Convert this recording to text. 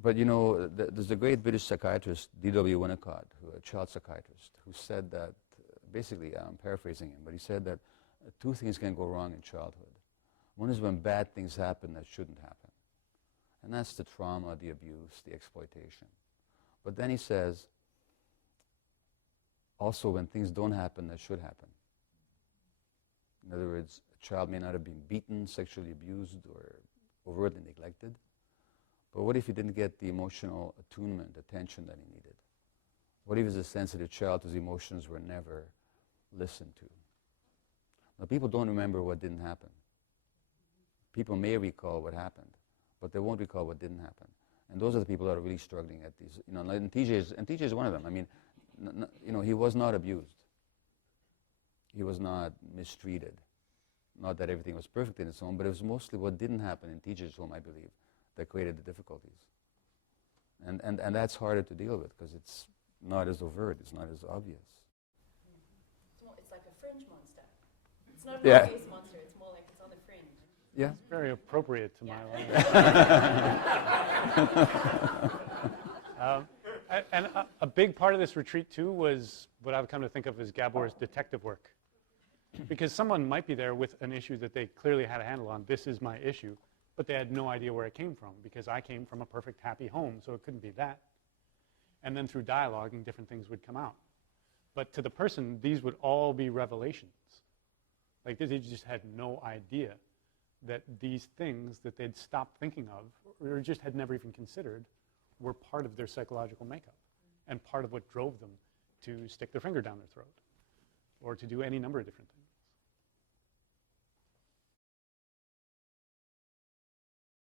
But you know, there's a great British psychiatrist, D.W. Winnicott, a child psychiatrist, who said that, basically, I'm paraphrasing him, but he said that two things can go wrong in childhood. One is when bad things happen that shouldn't happen. And that's the trauma, the abuse, the exploitation. But then he says, also when things don't happen that should happen. In other words, a child may not have been beaten, sexually abused, or overtly neglected. But what if he didn't get the emotional attunement, attention that he needed? What if he's a sensitive child whose emotions were never listened to? Now, people don't remember what didn't happen. People may recall what happened, but they won't recall what didn't happen. And those are the people that are really struggling at these, you know, and TJ is one of them. I mean, you know, he was not abused. He was not mistreated. Not that everything was perfect in his home, but it was mostly what didn't happen in TJ's home, I believe, that created the difficulties. And that's harder to deal with because it's not as overt, it's not as obvious. It's like a fringe monster. It's not an obvious monster, it's more like it's on the fringe. Yeah. It's very appropriate to my life. And a big part of this retreat, too, was what I've come to think of as Gabor's detective work. Because someone might be there with an issue that they clearly had a handle on. This is my issue. But they had no idea where it came from, because I came from a perfect, happy home, so it couldn't be that. And then through dialoguing, different things would come out. But to the person, these would all be revelations. Like, they just had no idea that these things that they'd stopped thinking of, or just had never even considered, were part of their psychological makeup, and part of what drove them to stick their finger down their throat, or to do any number of different things.